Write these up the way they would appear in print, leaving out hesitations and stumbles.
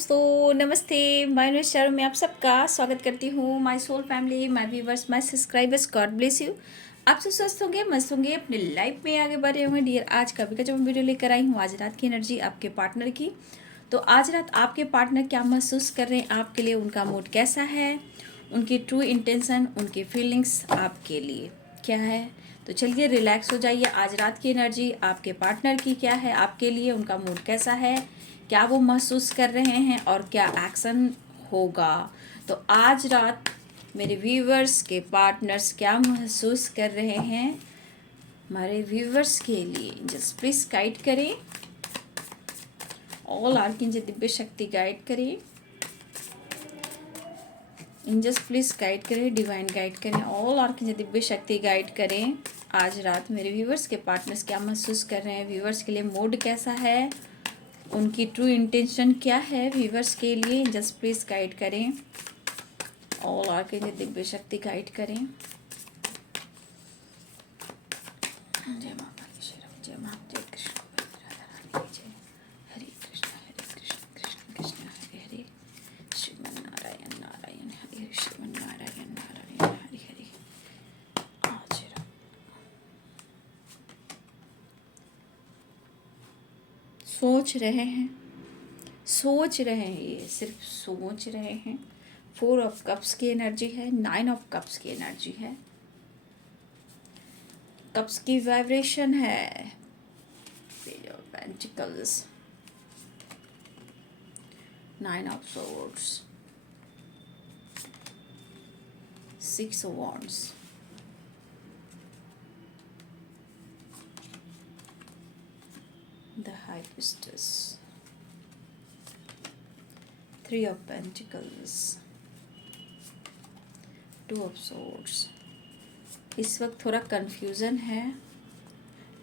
दोस्तों, नमस्ते। My new channel में आप सबका स्वागत करती हूँ। My soul family, my viewers, my subscribers, God bless you. आप सब स्वस्थ होंगे, मस्त होंगे, अपने लाइफ में आगे बढ़ रहे होंगे। डियर, आज का जो मैं वीडियो लेकर आई हूँ, आज रात की एनर्जी आपके पार्टनर की। तो आज रात आपके पार्टनर क्या महसूस कर रहे हैं आपके लिए, उनका मूड कैसा है, उनकी ट्रू इंटेंशन, उनकी फीलिंग्स आपके लिए क्या है। तो चलिए रिलैक्स हो जाइए। आज रात की एनर्जी आपके पार्टनर की क्या है आपके लिए, उनका मूड कैसा है, क्या वो महसूस कर रहे हैं और क्या एक्शन होगा। तो आज रात मेरे व्यूवर्स के पार्टनर्स क्या महसूस कर रहे हैं हमारे व्यूवर्स के लिए, जस्ट प्लीज गाइड करें। ऑल आर्कएंजल दिव्य शक्ति गाइड करें, एंजल्स प्लीज गाइड करें, डिवाइन गाइड करें, ऑल आर्कएंजल दिव्य शक्ति गाइड करें। आज रात मेरे व्यूवर्स के पार्टनर्स क्या महसूस कर रहे हैं, व्यूवर्स के लिए मूड कैसा है, उनकी ट्रू इंटेंशन क्या है व्यूवर्स के लिए, जस्ट प्लीज गाइड करें। ऑल आर्कएंजल दिव्य शक्ति गाइड करें। जय माता की शरण, जय माता, जय कृष्ण, राधा रानी जय। हरे कृष्ण कृष्ण कृष्ण हरे हरे, श्रीमन नारायण नारायण हरे हरे, श्रीमन नारायण नारायण हरे हरे। आज रात सोच रहे हैं, ये सिर्फ सोच रहे हैं। 4 ऑफ कप्स की एनर्जी है, 9 ऑफ कप्स की एनर्जी है, कप्स की वाइब्रेशन है, page of pentacles, 9 of swords, 6 of wands, the high priestess, 3 of pentacles, 2 of swords। इस वक्त थोड़ा कंफ्यूजन है।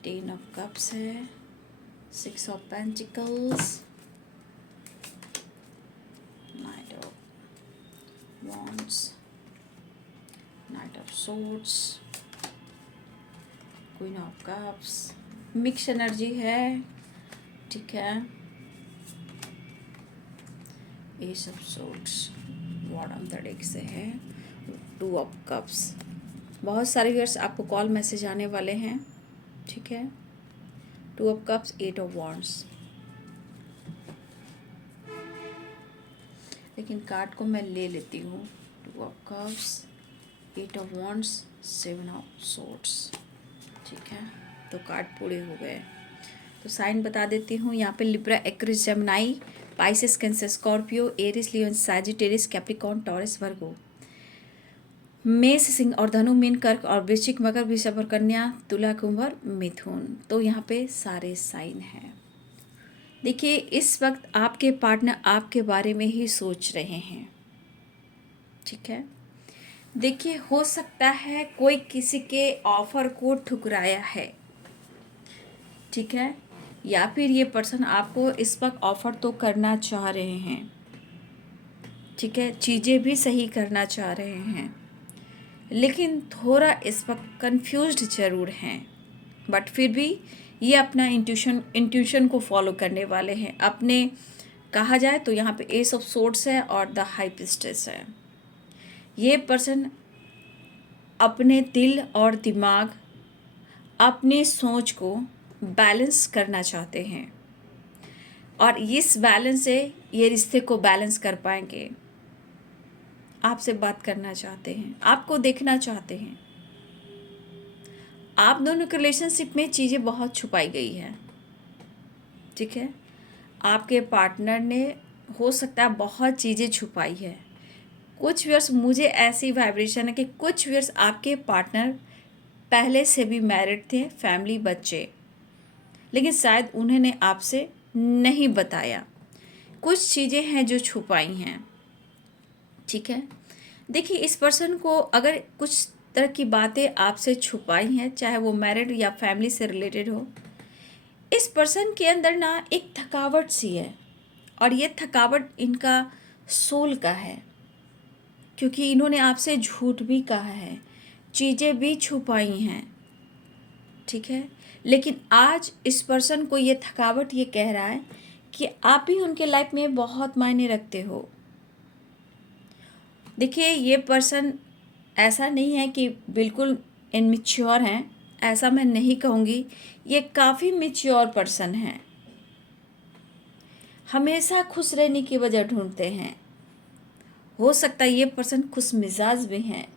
10 ऑफ कप्स है, 6 of pentacles, 9 of wands, 9 of swords, queen of cups. Mix energy है, ठीक है। S of swords bottom third एक से है, 2 ऑफ कप्स। बहुत सारे व्यूअर्स आपको कॉल मैसेज आने वाले हैं, ठीक है। 2 ऑफ कप्स, 8 ऑफ wands। लेकिन कार्ड को मैं ले लेती हूँ। 2 of cups, 8 of wands, 7 of swords, ठीक है। तो कार्ड पूरे हो गए। तो साइन बता देती हूँ यहाँ पे। Libra, Aquarius, Gemini, Pisces, Cancer, Scorpio, Aries, Leo, Sagittarius, Capricorn, Taurus, Virgo. मेष, सिंह और धनु, मीन, कर्क और वृश्चिक, मकर, वृषभ और कन्या, तुला, कुंभ और मिथुन। तो यहाँ पे सारे साइन हैं। देखिए, इस वक्त आपके पार्टनर आपके बारे में ही सोच रहे हैं, ठीक है। देखिए, हो सकता है कोई किसी के ऑफर को ठुकराया है, ठीक है, या फिर ये पर्सन आपको इस वक्त ऑफर तो करना चाह रहे हैं, ठीक है, चीज़ें भी सही करना चाह रहे हैं, लेकिन थोड़ा इस वक्त कंफ्यूज्ड ज़रूर हैं। बट फिर भी ये अपना इंट्यूशन को फॉलो करने वाले हैं। अपने कहा जाए तो यहाँ पे एस ऑफ सोर्ड्स है और द हाई प्रीस्टेस है। ये पर्सन अपने दिल और दिमाग, अपनी सोच को बैलेंस करना चाहते हैं और इस बैलेंस से ये रिश्ते को बैलेंस कर पाएंगे। आपसे बात करना चाहते हैं, आपको देखना चाहते हैं। आप दोनों के रिलेशनशिप में चीज़ें बहुत छुपाई गई है, ठीक है। आपके पार्टनर ने हो सकता है बहुत चीज़ें छुपाई है। कुछ व्यूअर्स, मुझे ऐसी वाइब्रेशन है कि कुछ व्यूअर्स आपके पार्टनर पहले से भी मैरिड थे, फैमिली, बच्चे, लेकिन शायद उन्होंने आपसे नहीं बताया। कुछ चीज़ें हैं जो छुपाई हैं, ठीक है। देखिए, इस पर्सन को अगर कुछ तरह की बातें आपसे छुपाई हैं, चाहे वो मैरिड या फैमिली से रिलेटेड हो, इस पर्सन के अंदर ना एक थकावट सी है और ये थकावट इनका सोल का है, क्योंकि इन्होंने आपसे झूठ भी कहा है, चीज़ें भी छुपाई हैं, ठीक है। लेकिन आज इस पर्सन को ये थकावट ये कह रहा है कि आप भी उनके लाइफ में बहुत मायने रखते हो। देखिए, ये पर्सन ऐसा नहीं है कि बिल्कुल इनमेच्योर हैं, ऐसा मैं नहीं कहूँगी। ये काफ़ी मैच्योर पर्सन हैं, हमेशा खुश रहने की वजह ढूंढते हैं। हो सकता है ये पर्सन खुश मिजाज भी हैं,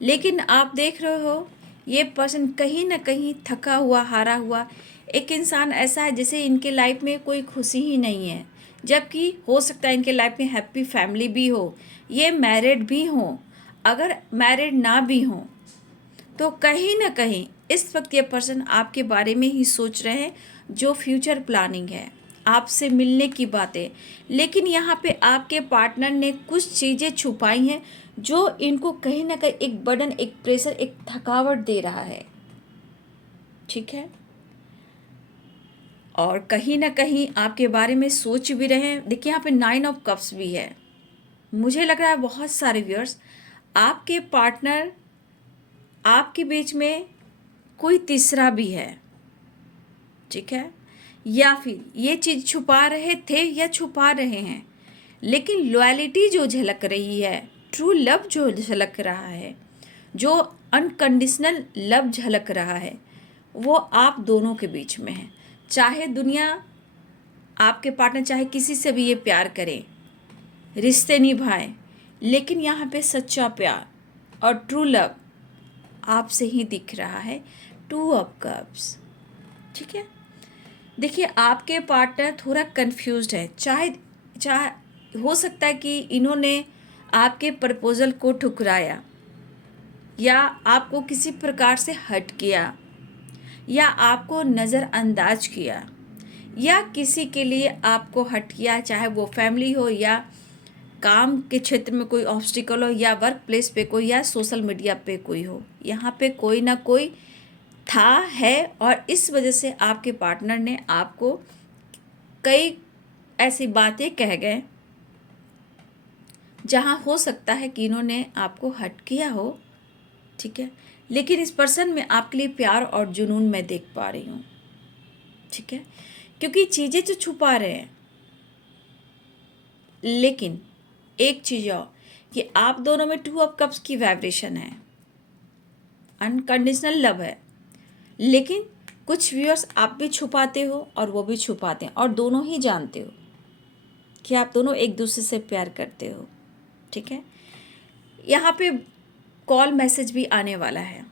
लेकिन आप देख रहे हो ये पर्सन कहीं ना कहीं थका हुआ, हारा हुआ एक इंसान ऐसा है जैसे इनके लाइफ में कोई खुशी ही नहीं है। जबकि हो सकता है इनके लाइफ में हैप्पी फैमिली भी हो, ये मैरिड भी हो। अगर मैरिड ना भी हो तो कहीं ना कहीं इस वक्त ये पर्सन आपके बारे में ही सोच रहे हैं, जो फ्यूचर प्लानिंग है, आपसे मिलने की बातें। लेकिन यहाँ पे आपके पार्टनर ने कुछ चीज़ें छुपाई हैं जो इनको कहीं ना कहीं एक बर्डन, एक प्रेशर, एक थकावट दे रहा है। ठीक है, और कहीं ना कहीं आपके बारे में सोच भी रहे हैं। देखिए यहाँ पे 9 ऑफ कप्स भी है। मुझे लग रहा है बहुत सारे व्यूअर्स, आपके पार्टनर, आपके बीच में कोई तीसरा भी है। ठीक है, या फिर ये चीज़ छुपा रहे थे या छुपा रहे हैं, लेकिन लॉयलिटी जो झलक रही है, ट्रू लव जो झलक रहा है, जो अनकंडीशनल लव झलक रहा है, वो आप दोनों के बीच में है। चाहे दुनिया, आपके पार्टनर चाहे किसी से भी ये प्यार करें, रिश्ते निभाएं, लेकिन यहाँ पे सच्चा प्यार और ट्रू लव आपसे ही दिख रहा है। 2 ऑफ कप्स। ठीक है, देखिए आपके पार्टनर थोड़ा कंफ्यूज्ड है। चाहे चाहे हो सकता है कि इन्होंने आपके प्रपोजल को ठुकराया, या आपको किसी प्रकार से हट किया, या आपको नज़रअंदाज किया, या किसी के लिए आपको हट किया, चाहे वो फैमिली हो, या काम के क्षेत्र में कोई ऑब्स्टिकल हो, या वर्क प्लेस पे कोई, या सोशल मीडिया पे कोई हो। यहाँ पे कोई ना कोई था, है, और इस वजह से आपके पार्टनर ने आपको कई ऐसी बातें कह गए जहाँ हो सकता है कि इन्होंने आपको हट किया हो। ठीक है, लेकिन इस पर्सन में आपके लिए प्यार और जुनून मैं देख पा रही हूँ। ठीक है, क्योंकि चीज़ें जो छुपा रहे हैं, लेकिन एक चीज़ और कि आप दोनों में 2 ऑफ कप्स की वाइब्रेशन है, अनकंडीशनल लव है। लेकिन कुछ व्यूअर्स आप भी छुपाते हो और वो भी छुपाते हैं, और दोनों ही जानते हो कि आप दोनों एक दूसरे से प्यार करते हो। ठीक है, यहाँ पे कॉल मैसेज भी आने वाला है।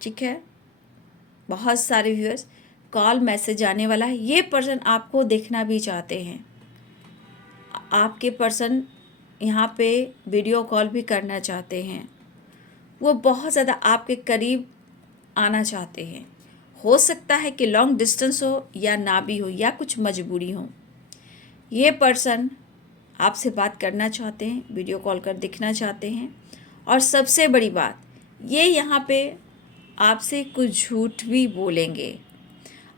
ठीक है, बहुत सारे व्यूअर्स कॉल मैसेज आने वाला है। ये पर्सन आपको देखना भी चाहते हैं, आपके पर्सन यहाँ पे वीडियो कॉल भी करना चाहते हैं, वो बहुत ज़्यादा आपके करीब आना चाहते हैं। हो सकता है कि लॉन्ग डिस्टेंस हो या ना भी हो, या कुछ मजबूरी हो। ये पर्सन आपसे बात करना चाहते हैं, वीडियो कॉल कर दिखना चाहते हैं, और सबसे बड़ी बात ये यहाँ पे आपसे कुछ झूठ भी बोलेंगे।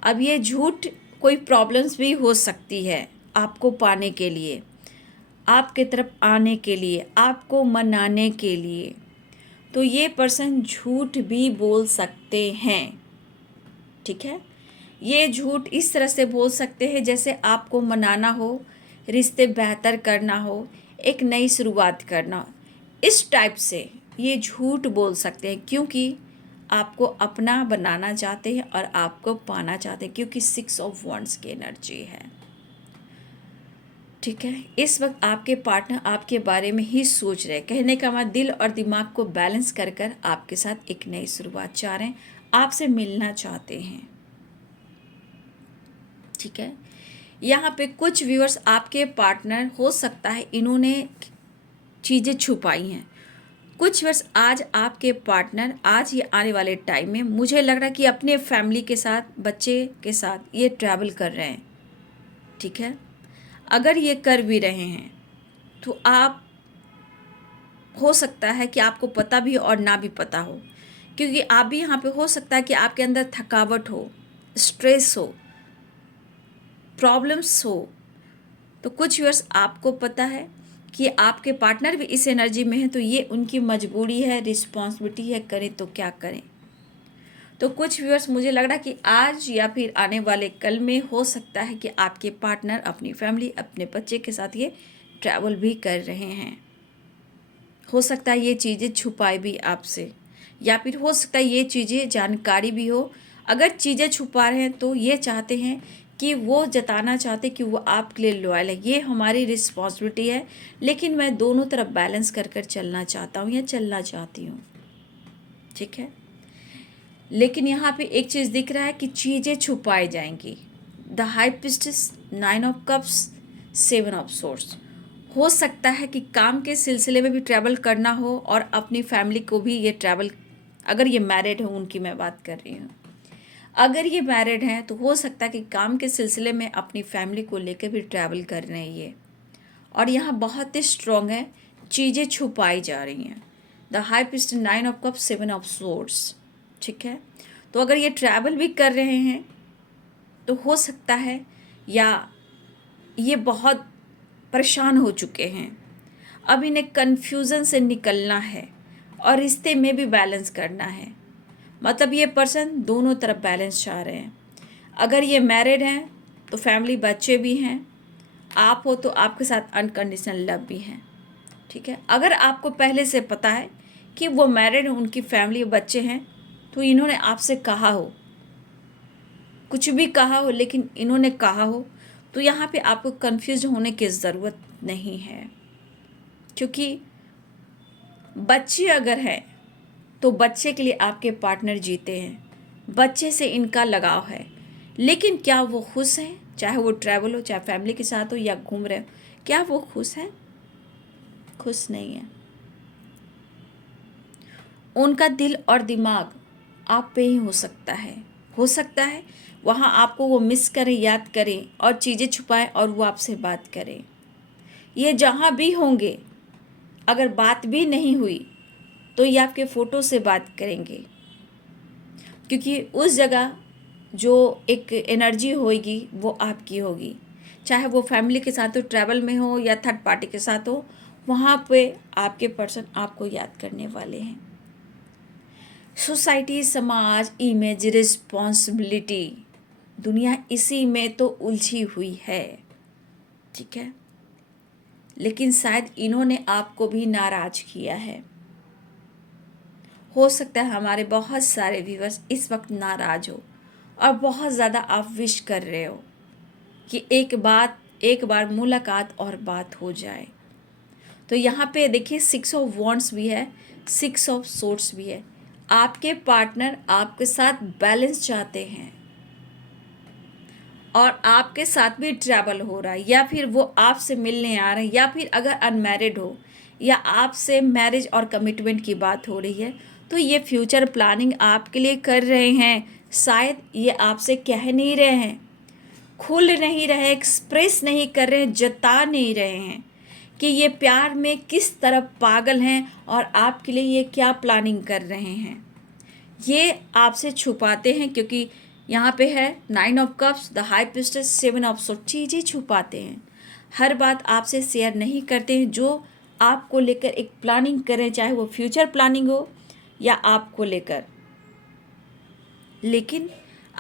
अब ये झूठ कोई प्रॉब्लम्स भी हो सकती है आपको पाने के लिए, आपके तरफ आने के लिए, आपको मनाने के लिए। तो ये पर्सन झूठ भी बोल सकते हैं। ठीक है, ये झूठ इस तरह से बोल सकते हैं जैसे आपको मनाना हो, रिश्ते बेहतर करना हो, एक नई शुरुआत करना, इस टाइप से ये झूठ बोल सकते हैं, क्योंकि आपको अपना बनाना चाहते हैं और आपको पाना चाहते हैं, क्योंकि 6 ऑफ वॉन्ड्स की एनर्जी है। ठीक है, इस वक्त आपके पार्टनर आपके बारे में ही सोच रहे हैं। कहने का मतलब दिल और दिमाग को बैलेंस कर कर आपके साथ एक नई शुरुआत चाह रहे हैं, आपसे मिलना चाहते हैं। ठीक है, यहाँ पे कुछ व्यूअर्स आपके पार्टनर हो सकता है इन्होंने चीज़ें छुपाई हैं। कुछ व्यूअर्स आज आपके पार्टनर आज ये आने वाले टाइम में मुझे लग रहा है कि अपने फैमिली के साथ, बच्चे के साथ ये ट्रैवल कर रहे हैं। ठीक है, अगर ये कर भी रहे हैं तो आप, हो सकता है कि आपको पता भी और ना भी पता हो, क्योंकि आप भी यहाँ पे हो सकता है कि आपके अंदर थकावट हो, स्ट्रेस हो, प्रॉब्लम्स हो। तो कुछ व्यूअर्स आपको पता है कि आपके पार्टनर भी इस एनर्जी में है, तो ये उनकी मजबूरी है, रिस्पॉन्सिबिलिटी है, करें तो क्या करें। तो कुछ व्यूअर्स मुझे लग रहा है कि आज या फिर आने वाले कल में हो सकता है कि आपके पार्टनर अपनी फैमिली, अपने बच्चे के साथ ये ट्रैवल भी कर रहे हैं। हो सकता है ये चीज़ें छुपाए भी आपसे, या फिर हो सकता है ये चीज़ें जानकारी भी हो। अगर चीज़ें छुपा रहे हैं तो ये चाहते हैं कि वो जताना चाहते कि वो आपके लिए लॉयल है, ये हमारी रिस्पॉन्सिबिलिटी है, लेकिन मैं दोनों तरफ बैलेंस कर कर चलना चाहता हूँ या चलना चाहती हूँ। ठीक है, लेकिन यहाँ पे एक चीज़ दिख रहा है कि चीज़ें छुपाई जाएंगी। The high priestess, 9 of cups, 7 of swords. हो सकता है कि काम के सिलसिले में भी ट्रैवल करना हो और अपनी फैमिली को भी ये ट्रैवल, अगर ये मैरिड है उनकी मैं बात कर रही हूँ, अगर ये मैरिड हैं तो हो सकता है कि काम के सिलसिले में अपनी फैमिली को लेकर भी ट्रैवल कर रहे हैं ये। और यहाँ बहुत ही स्ट्रॉन्ग है, चीज़ें छुपाई जा रही हैं। The high priest, 9 of cups, 7 of swords. ठीक है, तो अगर ये ट्रैवल भी कर रहे हैं तो हो सकता है या ये बहुत परेशान हो चुके हैं, अब इन्हें कन्फ्यूज़न से निकलना है और रिश्ते में भी बैलेंस करना है। मतलब ये पर्सन दोनों तरफ बैलेंस चाह रहे हैं। अगर ये मैरिड हैं तो फैमिली, बच्चे भी हैं, आप हो तो आपके साथ अनकंडीशनल लव भी हैं। ठीक है, अगर आपको पहले से पता है कि वो मैरिड हैं, उनकी फैमिली, बच्चे हैं, तो इन्होंने आपसे कहा हो, कुछ भी कहा हो, लेकिन इन्होंने कहा हो, तो यहाँ पे आपको कंफ्यूज होने की ज़रूरत नहीं है। क्योंकि बच्चे अगर हैं तो बच्चे के लिए आपके पार्टनर जीते हैं, बच्चे से इनका लगाव है। लेकिन क्या वो खुश हैं? चाहे वो ट्रैवल हो, चाहे फैमिली के साथ हो या घूम रहे हो, क्या वो खुश हैं? खुश नहीं है। उनका दिल और दिमाग आप पे ही हो सकता है। हो सकता है वहाँ आपको वो मिस करें, याद करें और चीज़ें छुपाएं और वो आपसे बात करें। ये जहाँ भी होंगे, अगर बात भी नहीं हुई तो ये आपके फ़ोटो से बात करेंगे, क्योंकि उस जगह जो एक एनर्जी होगी वो आपकी होगी। चाहे वो फैमिली के साथ हो, ट्रैवल में हो या थर्ड पार्टी के साथ हो, वहाँ पे आपके पर्सन आपको याद करने वाले हैं। सोसाइटी, समाज, इमेज, रिस्पॉन्सिबिलिटी, दुनिया इसी में तो उलझी हुई है। ठीक है, लेकिन शायद इन्होंने आपको भी नाराज किया है। हो सकता है हमारे बहुत सारे व्यूअर्स इस वक्त नाराज हो और बहुत ज़्यादा आप विश कर रहे हो कि एक बार मुलाकात और बात हो जाए। तो यहाँ पे देखिए 6 ऑफ वॉन्ड्स भी है, 6 ऑफ सोर्ड्स भी है। आपके पार्टनर आपके साथ बैलेंस चाहते हैं और आपके साथ भी ट्रैवल हो रहा है, या फिर वो आपसे मिलने आ रहे हैं, या फिर अगर अनमैरिड हो या आपसे मैरिज और कमिटमेंट की बात हो रही है, तो ये फ्यूचर प्लानिंग आपके लिए कर रहे हैं। शायद ये आपसे कह नहीं रहे हैं, खुल नहीं रहे, एक्सप्रेस नहीं कर रहे हैं, जता नहीं रहे हैं कि ये प्यार में किस तरह पागल हैं और आपके लिए ये क्या प्लानिंग कर रहे हैं। ये आपसे छुपाते हैं, क्योंकि यहाँ पे है 9 of cups, the high priestess, 7 of sword. चीज़ें छुपाते हैं, हर बात आपसे शेयर नहीं करते हैं। जो आपको लेकर एक प्लानिंग करें, चाहे वो फ्यूचर प्लानिंग हो या आपको लेकर, लेकिन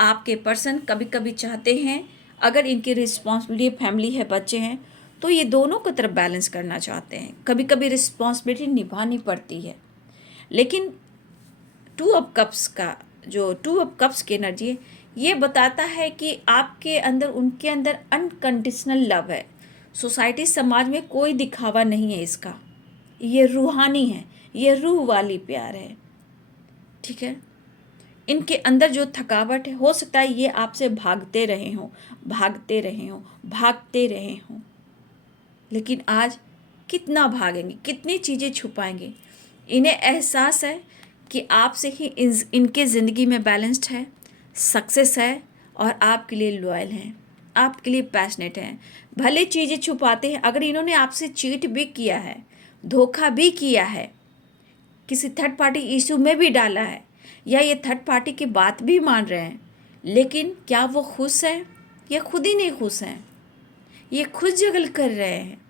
आपके पर्सन कभी कभी चाहते हैं, अगर इनकी रिस्पॉन्सिबिलिटी, फैमिली है, बच्चे हैं, तो ये दोनों को तरफ बैलेंस करना चाहते हैं। कभी कभी रिस्पॉन्सिबिलिटी निभानी पड़ती है, लेकिन 2 ऑफ कप्स का जो 2 ऑफ कप्स की एनर्जी है, ये बताता है कि आपके अंदर, उनके अंदर अनकंडीशनल लव है। सोसाइटी, समाज में कोई दिखावा नहीं है इसका, ये रूहानी है, ये रूह वाली प्यार है। ठीक है, इनके अंदर जो थकावट है, हो सकता है ये आपसे भागते रहे हों, भागते रहे हों, भागते रहे हों, लेकिन आज कितना भागेंगे, कितनी चीज़ें छुपाएंगे। इन्हें एहसास है कि आपसे ही इनके ज़िंदगी में बैलेंस्ड है, सक्सेस है और आपके लिए लॉयल हैं, आपके लिए पैशनेट हैं। भले चीज़ें छुपाते हैं, अगर इन्होंने आपसे चीट भी किया है, धोखा भी किया है, किसी थर्ड पार्टी इशू में भी डाला है, या ये थर्ड पार्टी की बात भी मान रहे हैं, लेकिन क्या वो खुश हैं? ये खुद ही नहीं खुश हैं, ये खुद जगल कर रहे हैं।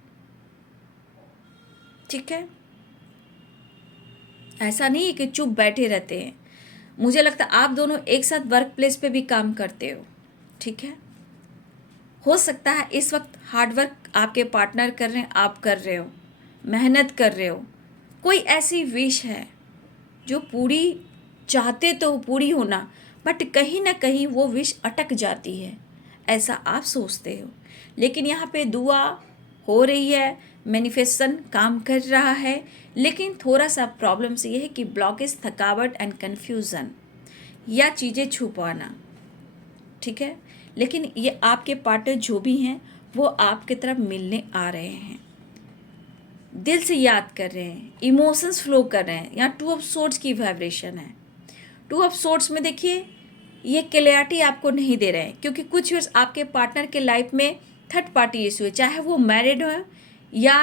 ठीक है, ऐसा नहीं है कि चुप बैठे रहते हैं, मुझे लगता है आप दोनों एक साथ वर्क प्लेस पे भी काम करते हो, ठीक है। हो सकता है इस वक्त हार्ड वर्क आपके पार्टनर कर रहे हैं, आप कर रहे हो, मेहनत कर रहे हो। कोई ऐसी विश है जो पूरी चाहते तो पूरी होना, बट कहीं ना कहीं वो विश अटक जाती है, ऐसा आप सोचते हो। लेकिन यहाँ पे दुआ हो रही है, मैनिफेस्टेशन काम कर रहा है, लेकिन थोड़ा सा प्रॉब्लम्स ये है कि ब्लॉकेज, थकावट एंड कन्फ्यूज़न या चीज़ें छुपाना, ठीक है। लेकिन ये आपके पार्टनर जो भी हैं वो आपके तरफ मिलने आ रहे हैं, दिल से याद कर रहे हैं, इमोशंस फ्लो कर रहे हैं। यहाँ 2 ऑफ सोर्ड्स की वाइब्रेशन है। 2 ऑफ सोर्ड्स में देखिए ये क्लैरिटी आपको नहीं दे रहे हैं, क्योंकि कुछ वर्ष आपके पार्टनर के लाइफ में थर्ड पार्टी इशू है, चाहे वो मैरिड हो या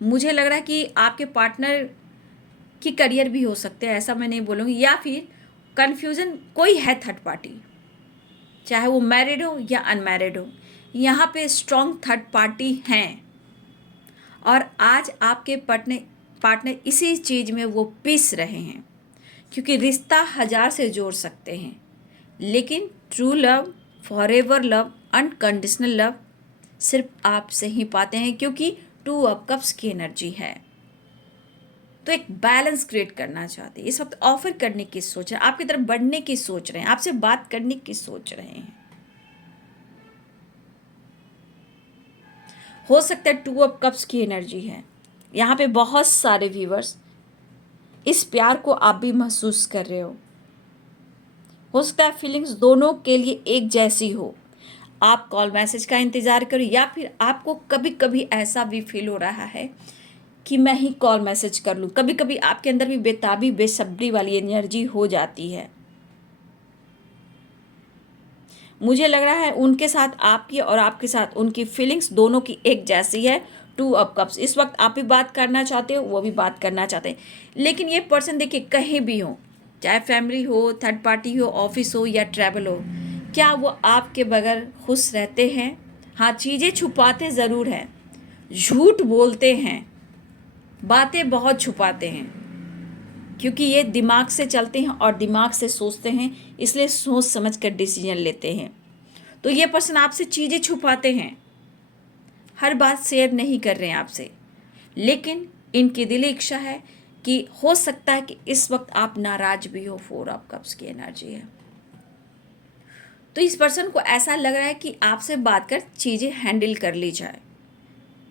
मुझे लग रहा है कि आपके पार्टनर की करियर भी हो सकते हैं, ऐसा मैं नहीं बोलूँगी, या फिर कन्फ्यूज़न कोई है थर्ड पार्टी, चाहे वो मैरिड हो या अनमैरिड हो। यहाँ पे स्ट्रॉन्ग थर्ड पार्टी हैं और आज आपके पार्टनर इसी चीज़ में वो पिस रहे हैं, क्योंकि रिश्ता 1000 से जोड़ सकते हैं, लेकिन true love, forever love, unconditional love सिर्फ आपसे ही पाते हैं, क्योंकि 2 ऑफ कप्स की एनर्जी है। तो एक बैलेंस क्रिएट करना चाहते हैं, इस वक्त ऑफर करने की सोच रहे हैं, आपकी तरफ बढ़ने की सोच रहे हैं, आपसे बात करने की सोच रहे हैं। हो सकता है 2 ऑफ कप्स की एनर्जी है। यहाँ पे बहुत सारे व्यूअर्स इस प्यार को आप भी महसूस कर रहे हो सकता है फीलिंग्स दोनों के लिए एक जैसी हो। आप कॉल मैसेज का इंतज़ार करो, या फिर आपको कभी कभी ऐसा भी फील हो रहा है कि मैं ही कॉल मैसेज कर लूँ। कभी कभी आपके अंदर भी बेताबी, बेसब्री वाली एनर्जी हो जाती है। मुझे लग रहा है उनके साथ आपकी और आपके साथ उनकी फीलिंग्स दोनों की एक जैसी है। 2 ऑफ कप्स, इस वक्त आप भी बात करना चाहते हो, वो भी बात करना चाहते हैं, लेकिन ये पर्सन देखिए कहीं भी हो, चाहे फैमिली हो, थर्ड पार्टी हो, ऑफिस हो या ट्रैवल हो, क्या वो आपके बगैर खुश रहते हैं? हाँ, चीज़ें छुपाते ज़रूर हैं, झूठ बोलते हैं, बातें बहुत छुपाते हैं, क्योंकि ये दिमाग से चलते हैं और दिमाग से सोचते हैं, इसलिए सोच समझ कर डिसीजन लेते हैं। तो ये पर्सन आपसे चीज़ें छुपाते हैं, हर बात शेयर नहीं कर रहे हैं आपसे, लेकिन इनकी दिली इच्छा है कि हो सकता है कि इस वक्त आप नाराज भी हो। 4 ऑफ कप्स की एनर्जी है। तो इस पर्सन को ऐसा लग रहा है कि आपसे बात कर चीज़ें हैंडल कर ली जाए,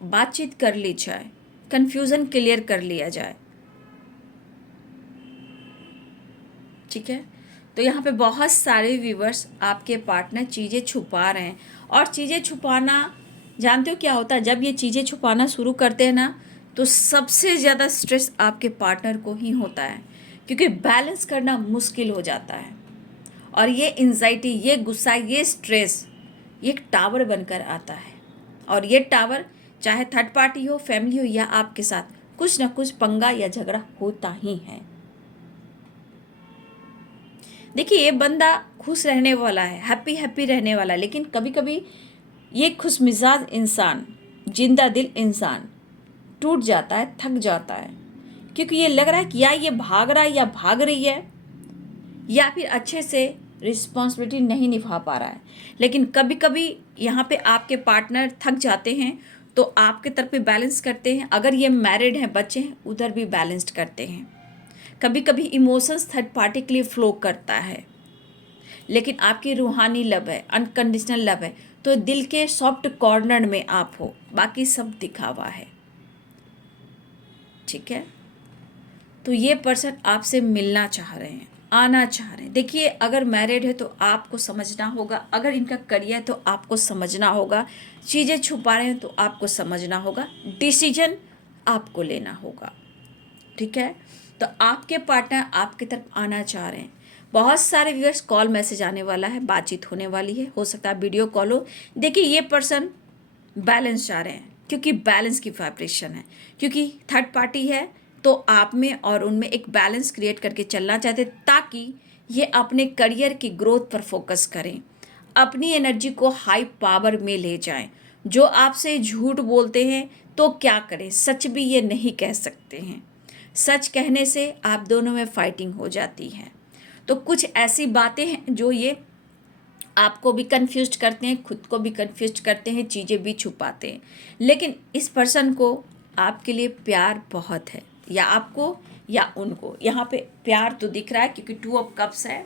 बातचीत कर ली जाए, कन्फ्यूज़न क्लियर कर लिया जाए, ठीक है। तो यहाँ पे बहुत सारे व्यूवर्स आपके पार्टनर चीज़ें छुपा रहे हैं, और चीज़ें छुपाना जानते हो क्या होता है? जब ये चीज़ें छुपाना शुरू करते हैं ना, तो सबसे ज़्यादा स्ट्रेस आपके पार्टनर को ही होता है, क्योंकि बैलेंस करना मुश्किल हो जाता है। और ये एंजाइटी, ये गुस्सा, ये स्ट्रेस, ये एक टावर बनकर आता है, और ये टावर चाहे थर्ड पार्टी हो, फैमिली हो या आपके साथ, कुछ ना कुछ पंगा या झगड़ा होता ही है। देखिए ये बंदा खुश रहने वाला है, हैप्पी हैप्पी रहने वाला है, लेकिन कभी कभी ये खुश मिजाज इंसान, जिंदा दिल इंसान टूट जाता है, थक जाता है, क्योंकि ये लग रहा है कि या ये भाग रहा है या भाग रही है, या फिर अच्छे से रिस्पॉन्सिबिलिटी नहीं निभा पा रहा है। लेकिन कभी कभी यहाँ पे आपके पार्टनर थक जाते हैं तो आपके तरफ भी बैलेंस करते हैं, अगर ये मैरिड हैं, बच्चे हैं, उधर भी बैलेंस्ड करते हैं। कभी कभी इमोशंस थर्ड पार्टी के लिए फ्लो करता है, लेकिन आपकी रूहानी लव है, अनकंडीशनल लव है, तो दिल के सॉफ्ट कॉर्नर में आप हो, बाकी सब दिखावा है, ठीक है। तो ये पर्सन आपसे मिलना चाह रहे हैं, आना चाह रहे हैं। देखिए अगर मैरिड है तो आपको समझना होगा, अगर इनका करियर है तो आपको समझना होगा, चीज़ें छुपा रहे हैं तो आपको समझना होगा, डिसीजन आपको लेना होगा, ठीक है। तो आपके पार्टनर आपकी तरफ आना चाह रहे हैं। बहुत सारे व्यूअर्स कॉल मैसेज आने वाला है, बातचीत होने वाली है, हो सकता है वीडियो कॉल हो। देखिए ये पर्सन बैलेंस चाह रहे हैं, क्योंकि बैलेंस की वाइब्रेशन है, क्योंकि थर्ड पार्टी है तो आप में और उनमें एक बैलेंस क्रिएट करके चलना चाहते, ताकि ये अपने करियर की ग्रोथ पर फोकस करें, अपनी एनर्जी को हाई पावर में ले जाएं। जो आपसे झूठ बोलते हैं तो क्या करें, सच भी ये नहीं कह सकते हैं, सच कहने से आप दोनों में फाइटिंग हो जाती है। तो कुछ ऐसी बातें हैं जो ये आपको भी कंफ्यूज करते हैं, खुद को भी कंफ्यूज करते हैं, चीज़ें भी छुपाते हैं। लेकिन इस पर्सन को आपके लिए प्यार बहुत है, या आपको या उनको। यहाँ पे प्यार तो दिख रहा है क्योंकि 2 ऑफ कप्स है।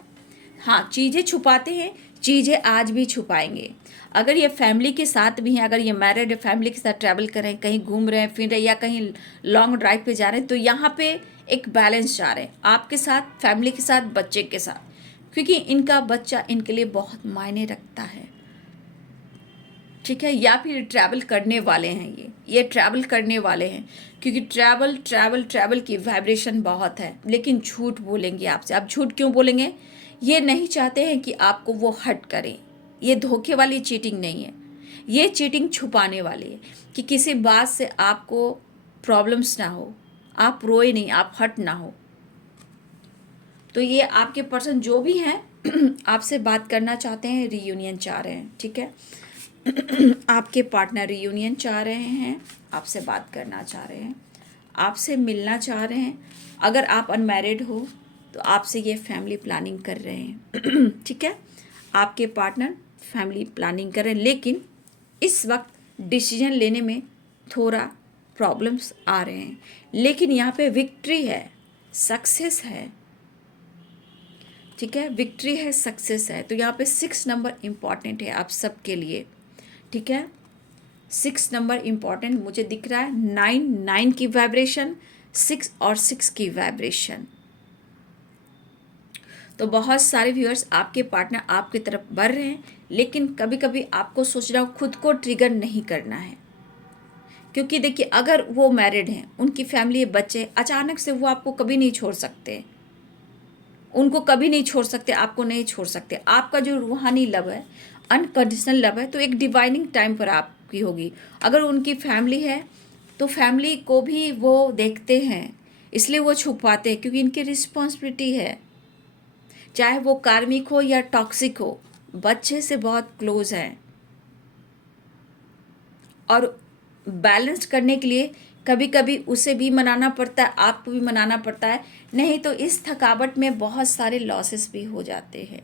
हाँ, चीज़ें छुपाते हैं, चीज़ें आज भी छुपाएंगे। अगर ये फैमिली के साथ भी हैं, अगर ये मैरिड है, फैमिली के साथ ट्रैवल कर रहे हैं, कहीं घूम रहे हैं, फिर रहे हैं, या कहीं लॉन्ग ड्राइव पे जा रहे हैं, तो यहाँ पे एक बैलेंस जा रहे हैं आपके साथ, फैमिली के साथ, बच्चे के साथ, क्योंकि इनका बच्चा इनके लिए बहुत मायने रखता है। ठीक है, या फिर ट्रैवल करने वाले हैं, ये ट्रैवल करने वाले हैं, क्योंकि ट्रैवल ट्रैवल ट्रैवल की वाइब्रेशन बहुत है। लेकिन झूठ बोलेंगे आपसे। आप झूठ क्यों बोलेंगे? ये नहीं चाहते हैं कि आपको वो हर्ट करें। ये धोखे वाली चीटिंग नहीं है, ये चीटिंग छुपाने वाली है, कि किसी बात से आपको प्रॉब्लम्स ना हो, आप रोए नहीं, आप हर्ट ना हो। तो ये आपके पर्सन जो भी हैं आपसे बात करना चाहते हैं, रीयूनियन चाह रहे हैं। ठीक है, आपके पार्टनर रीयूनियन चाह रहे हैं, आपसे बात करना चाह रहे हैं, आपसे मिलना चाह रहे हैं। अगर आप अनमैरिड हो तो आपसे ये फैमिली प्लानिंग कर रहे हैं। ठीक है, आपके पार्टनर फैमिली प्लानिंग कर रहे हैं, लेकिन इस वक्त डिसीजन लेने में थोड़ा प्रॉब्लम्स आ रहे हैं। लेकिन यहाँ पे विक्ट्री है, सक्सेस है। ठीक है, विक्ट्री है, सक्सेस है। तो यहाँ पे 6 नंबर इम्पॉर्टेंट है आप सबके लिए। ठीक है, 6 नंबर इम्पॉर्टेंट मुझे दिख रहा है। 9 की वाइब्रेशन, 6 और 6 की वाइब्रेशन। तो बहुत सारे व्यूअर्स, आपके पार्टनर आपकी तरफ बढ़ रहे हैं, लेकिन कभी कभी आपको सोचना हो, खुद को ट्रिगर नहीं करना है। क्योंकि देखिए, अगर वो मैरिड हैं, उनकी फैमिली, बच्चे, अचानक से वो आपको कभी नहीं छोड़ सकते, उनको कभी नहीं छोड़ सकते, आपको नहीं छोड़ सकते। आपका जो रूहानी लव है, अनकंडीशनल लव है, तो एक डिवाइनिंग टाइम पर आपकी होगी। अगर उनकी फैमिली है तो फैमिली को भी वो देखते हैं, इसलिए वो छुपाते हैं, क्योंकि इनकी रिस्पॉन्सिबिलिटी है। चाहे वो कार्मिक हो या टॉक्सिक हो, बच्चे से बहुत क्लोज हैं, और बैलेंस करने के लिए कभी कभी उसे भी मनाना पड़ता है, आपको भी मनाना पड़ता है। नहीं तो इस थकावट में बहुत सारे लॉसेस भी हो जाते हैं।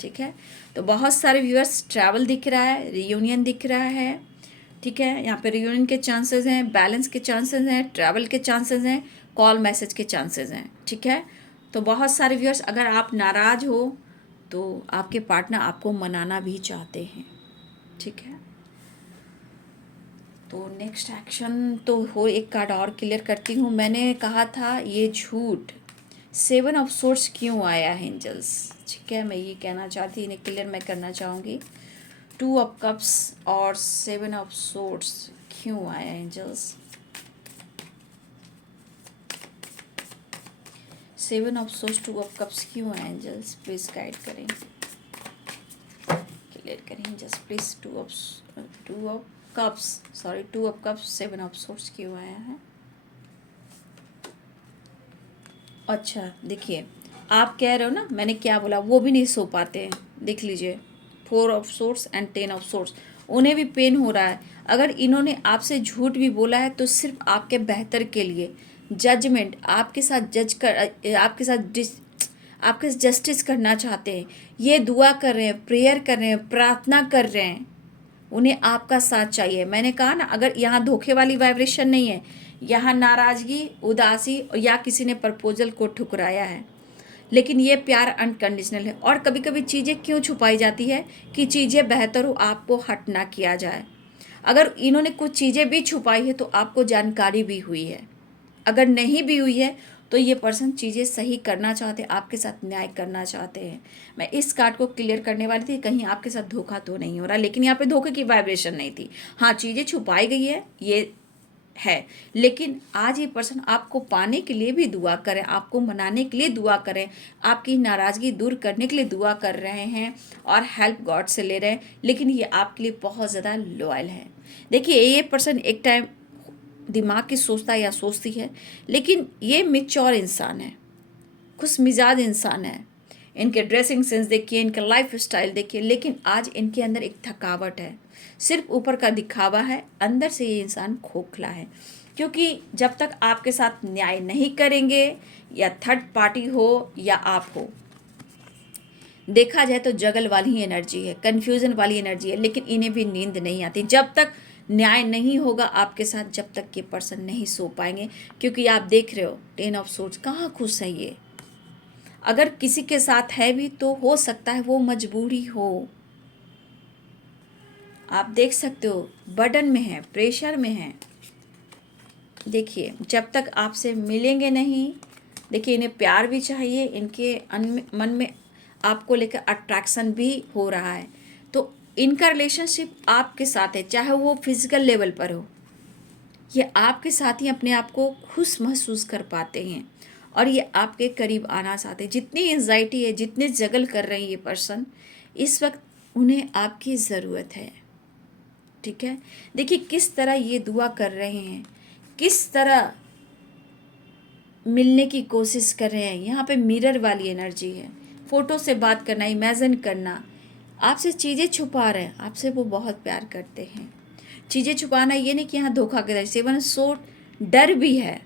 ठीक है, तो बहुत सारे व्यूअर्स, ट्रैवल दिख रहा है, रियूनियन दिख रहा है। ठीक है, यहाँ पे रियूनियन के चांसेस हैं, बैलेंस के चांसेस हैं, ट्रैवल के चांसेस हैं, कॉल मैसेज के चांसेस हैं। ठीक है, तो बहुत सारे व्यूअर्स, अगर आप नाराज़ हो तो आपके पार्टनर आपको मनाना भी चाहते हैं। ठीक है, तो नेक्स्ट एक्शन तो हो, एक कार्ड और क्लियर करती हूँ। मैंने कहा था ये झूठ, 7 ऑफ सोर्स क्यों आया है एंजल्स? ठीक है, मैं ये कहना चाहती, इन्हें क्लियर मैं करना चाहूँगी। 2 ऑफ कप्स और 7 ऑफ सोर्स क्यों आया angels? 7 of swords, 2 of cups क्यों आया एंजल्स? प्लीज़ गाइड करें, क्लियर करें angels please. 2 of cups, sorry 2 of cups, 7 of swords क्यों आया है? अच्छा, देखिए, आप कह रहे हो ना, मैंने क्या बोला, वो भी नहीं सो पाते हैं। देख लीजिए, 4 of source and 10 of source, उन्हें भी पेन हो रहा है। अगर इन्होंने आपसे झूठ भी बोला है तो सिर्फ आपके बेहतर के लिए, जजमेंट आपके साथ आपके साथ जस्टिस करना चाहते हैं। ये दुआ कर रहे हैं, प्रेयर कर रहे हैं, प्रार्थना कर रहे हैं, उन्हें आपका साथ चाहिए। मैंने कहा ना, अगर यहाँ धोखे वाली वाइब्रेशन नहीं है, यहाँ नाराज़गी, उदासी, या किसी ने प्रपोजल को ठुकराया है, लेकिन ये प्यार अनकंडीशनल है। और कभी कभी चीज़ें क्यों छुपाई जाती है कि चीज़ें बेहतर हो, आपको हट ना किया जाए। अगर इन्होंने कुछ चीज़ें भी छुपाई है तो आपको जानकारी भी हुई है। अगर नहीं भी हुई है तो ये पर्सन चीज़ें सही करना चाहते हैं, आपके साथ न्याय करना चाहते हैं। मैं इस कार्ड को क्लियर करने वाली थी, कहीं आपके साथ धोखा तो नहीं हो रहा, लेकिन यहाँ पे धोखे की वाइब्रेशन नहीं थी। हाँ, चीज़ें छुपाई गई है, ये है, लेकिन आज ये पर्सन आपको पाने के लिए भी दुआ करें, आपको मनाने के लिए दुआ करें, आपकी नाराज़गी दूर करने के लिए दुआ कर रहे हैं, और हेल्प गॉड से ले रहे हैं। लेकिन ये आपके लिए बहुत ज़्यादा लॉयल है। देखिए, ये पर्सन एक टाइम दिमाग की सोचता या सोचती है, लेकिन ये मैच्योर इंसान है, खुश मिजाज इंसान है। इनके ड्रेसिंग सेंस देखिए, इनका लाइफ स्टाइल देखिए, लेकिन आज इनके अंदर एक थकावट है, सिर्फ ऊपर का दिखावा है, अंदर से ये इंसान खोखला है। क्योंकि जब तक आपके साथ न्याय नहीं करेंगे, या थर्ड पार्टी हो या आप हो, देखा जाए तो जगल वाली एनर्जी है, कन्फ्यूजन वाली एनर्जी है, लेकिन इन्हें भी नींद नहीं आती। जब तक न्याय नहीं होगा आपके साथ, जब तक ये पर्सन नहीं सो पाएंगे। क्योंकि आप देख रहे हो 10 ऑफ सोर्ड्स, कहाँ खुश है ये। अगर किसी के साथ है भी तो हो सकता है वो मजबूरी हो। आप देख सकते हो बर्डन में है, प्रेशर में है। देखिए जब तक आपसे मिलेंगे नहीं, देखिए इन्हें प्यार भी चाहिए, इनके मन में आपको लेकर अट्रैक्शन भी हो रहा है। तो इनका रिलेशनशिप आपके साथ है, चाहे वो फिजिकल लेवल पर हो, ये आपके साथ ही अपने आप को खुश महसूस कर पाते हैं और ये आपके करीब आना चाहते हैं। जितनी एंजाइटी है, जितने जगल कर रहे हैं ये पर्सन, इस वक्त उन्हें आपकी ज़रूरत है। ठीक है, देखिए किस तरह ये दुआ कर रहे हैं, किस तरह मिलने की कोशिश कर रहे हैं। यहाँ पे मिरर वाली एनर्जी है, फ़ोटो से बात करना, इमेजिन करना, आपसे चीज़ें छुपा रहे हैं, आपसे वो बहुत प्यार करते हैं। चीज़ें छुपाना ये नहीं कि यहाँ धोखा कर, 7 सोर्ड डर भी है,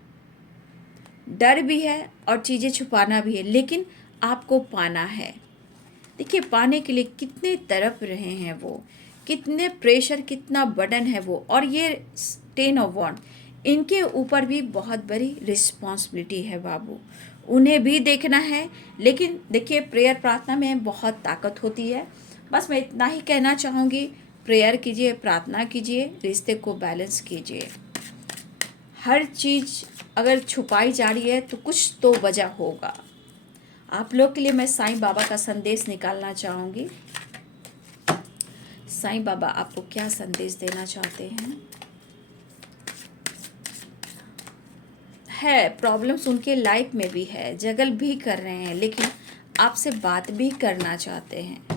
डर भी है और चीज़ें छुपाना भी है, लेकिन आपको पाना है। देखिए पाने के लिए कितने तड़प रहे हैं वो, कितने प्रेशर, कितना बर्डन है वो। और ये 10 ऑफ वॉन्ड, इनके ऊपर भी बहुत बड़ी रिस्पॉन्सिबिलिटी है बाबू, उन्हें भी देखना है। लेकिन देखिए प्रेयर प्रार्थना में बहुत ताकत होती है। बस मैं इतना ही कहना चाहूँगी, प्रेयर कीजिए, प्रार्थना कीजिए, रिश्ते को बैलेंस कीजिए। हर चीज़ अगर छुपाई जा रही है तो कुछ तो वजह होगा। आप लोग के लिए मैं साईं बाबा का संदेश निकालना चाहूँगी। साईं बाबा आपको क्या संदेश देना चाहते हैं? है प्रॉब्लम्स उनके लाइफ में भी है, जगल भी कर रहे हैं, लेकिन आपसे बात भी करना चाहते हैं।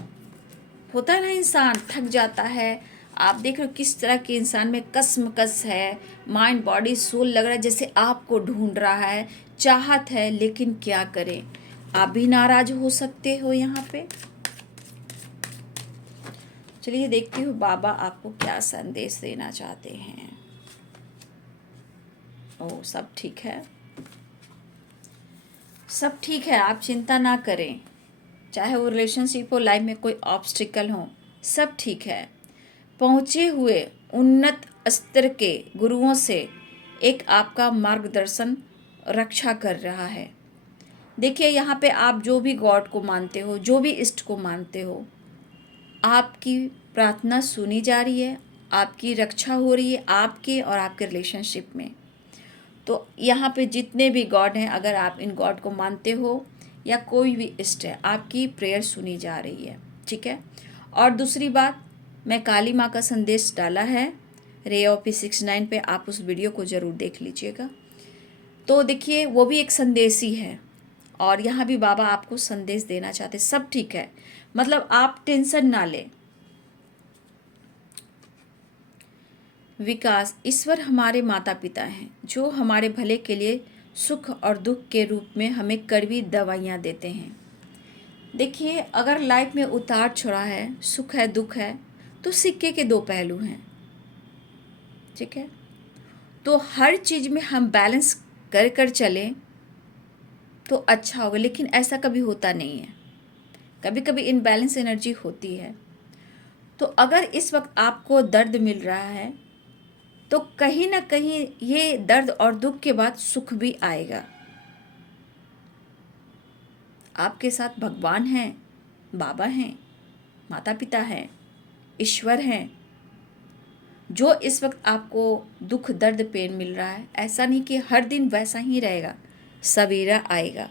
होता है ना, इंसान थक जाता है। आप देख रहे हो किस तरह के इंसान में कसमकस है, माइंड बॉडी सोल लग रहा है जैसे आपको ढूंढ रहा है, चाहत है, लेकिन क्या करें। आप भी नाराज हो सकते हो यहाँ पे। चलिए देखती हूँ बाबा आपको क्या संदेश देना चाहते हैं। ओ सब ठीक है, सब ठीक है, आप चिंता ना करें। चाहे वो रिलेशनशिप हो, लाइफ में कोई ऑब्स्टिकल हो, सब ठीक है। पहुँचे हुए उन्नत स्तर के गुरुओं से एक आपका मार्गदर्शन रक्षा कर रहा है। देखिए यहाँ पे आप जो भी गॉड को मानते हो, जो भी इष्ट को मानते हो, आपकी प्रार्थना सुनी जा रही है, आपकी रक्षा हो रही है आपके और आपके रिलेशनशिप में। तो यहाँ पे जितने भी गॉड हैं, अगर आप इन गॉड को मानते हो या कोई भी इष्ट है, आपकी प्रेयर सुनी जा रही है। ठीक है। और दूसरी बात, मैं काली माँ का संदेश डाला है रे ऑफ पीस 69 पे, आप उस वीडियो को ज़रूर देख लीजिएगा। तो देखिए वो भी एक संदेश ही है, और यहाँ भी बाबा आपको संदेश देना चाहते। सब ठीक है, मतलब आप टेंशन ना लें। विकास, ईश्वर हमारे माता पिता हैं जो हमारे भले के लिए सुख और दुख के रूप में हमें कड़वी दवाइयाँ देते हैं। देखिए अगर लाइफ में उतार चढ़ाव है, सुख है, दुख है, तो सिक्के के 2 पहलू हैं। ठीक है, तो हर चीज़ में हम बैलेंस कर कर चलें तो अच्छा होगा, लेकिन ऐसा कभी होता नहीं है। कभी कभी इनबैलेंस एनर्जी होती है। तो अगर इस वक्त आपको दर्द मिल रहा है तो कहीं ना कहीं ये दर्द और दुख के बाद सुख भी आएगा। आपके साथ भगवान हैं, बाबा हैं, माता पिता हैं, ईश्वर हैं। जो इस वक्त आपको दुख दर्द पेन मिल रहा है, ऐसा नहीं कि हर दिन वैसा ही रहेगा, सवेरा आएगा।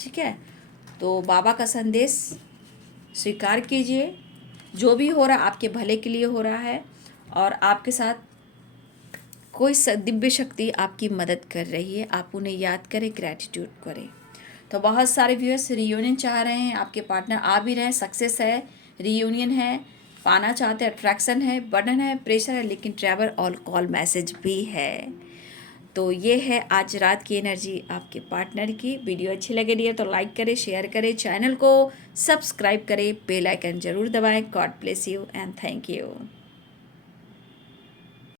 ठीक है, तो बाबा का संदेश स्वीकार कीजिए। जो भी हो रहा आपके भले के लिए हो रहा है, और आपके साथ कोई दिव्य शक्ति आपकी मदद कर रही है। आप उन्हें याद करें, ग्रैटिट्यूड करें। तो बहुत सारे व्यूअर्स रियूनियन चाह रहे हैं, आपके पार्टनर आ भी रहे हैं, सक्सेस है, रियूनियन है, पाना चाहते हैं, अट्रैक्शन है, बर्डन है, प्रेशर है, लेकिन ट्रैवल और कॉल मैसेज भी है। तो ये है आज रात की एनर्जी आपके पार्टनर की। वीडियो अच्छी लगे डियर तो लाइक करें, शेयर करें, चैनल को सब्सक्राइब करें, बेल आइकन जरूर दबाएं। God bless you and thank you.